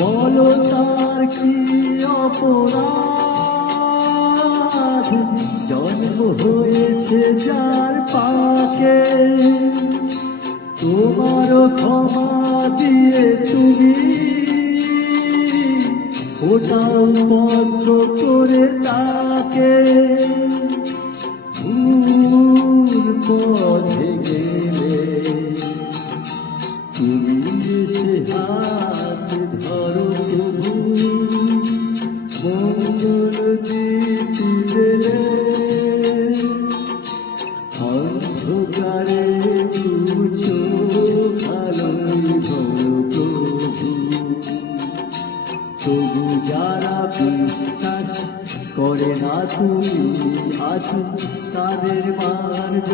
বলো তার কি অপরাধ, জন্ম হয়েছে যার পাকে। তোমারও ক্ষমা দিয়ে তুমি ফোটাও পদ্ম করে তাকে। ভুল পথে গেলে তুমি এসে হাত ধরো প্রভু, মঙ্গল দীপ্তি জেলে। অন্ধকারে মুছো আলোয় ভরো প্রভু। তবু যারা বিশ্বাস করে না তুমি আছো, তাদের মান